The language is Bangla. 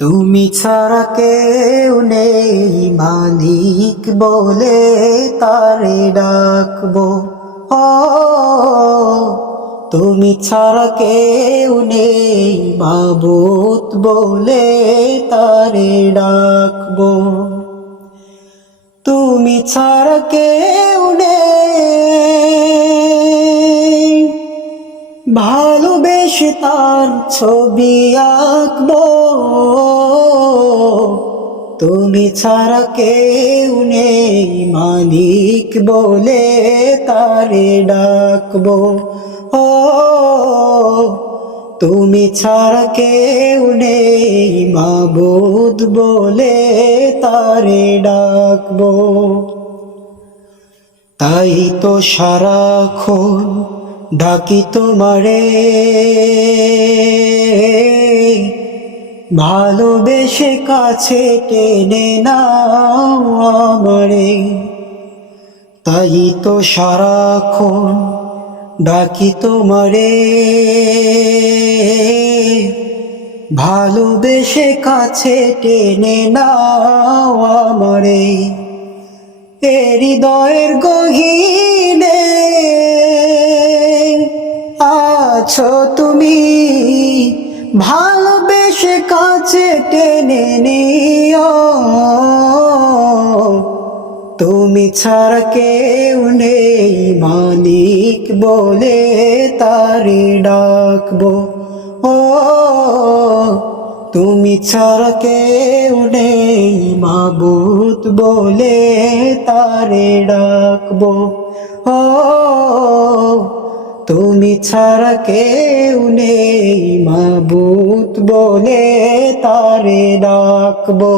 তুমি ছাড়া কেউ নেই মালিক বলে তারে ডাকবো। ও তুমি ছাড়া কেউ নেই মাবুদ বলে তারে ডাকবো। তুমি ছাড়া কেউ নেই ভালোবেসে তার ছবি আঁকবো। তুমি ছাড়া কেউ নেই মালিক বলে তারে ডাকবো। ও তুমি ছাড়া কেউ নেই মাবুদ বলে তারে ডাকবো। তাই তো সারাক্ষণ ডাকি তোমারে, ভালোবেসে কাছে টেনে নাও আমারে। তাই তো সারাক্ষণ ডাকি তোমারে, ভালোবেসে কাছে টেনে নাও আমারে। এ হৃদয়ের গহীনে আছো তুমি, ভালোবেসে কাছে টেনে নিও। তুমি ছাড়া কেউ নেই মালিক বলে তারে ডাকবো। ও তুমি ছাড়া কেউ নেই মাবুদ বলে তারে ডাকবো। ও তুমি ছাড়া কেউ নেই মাবুদ বলে তারে ডাকবো।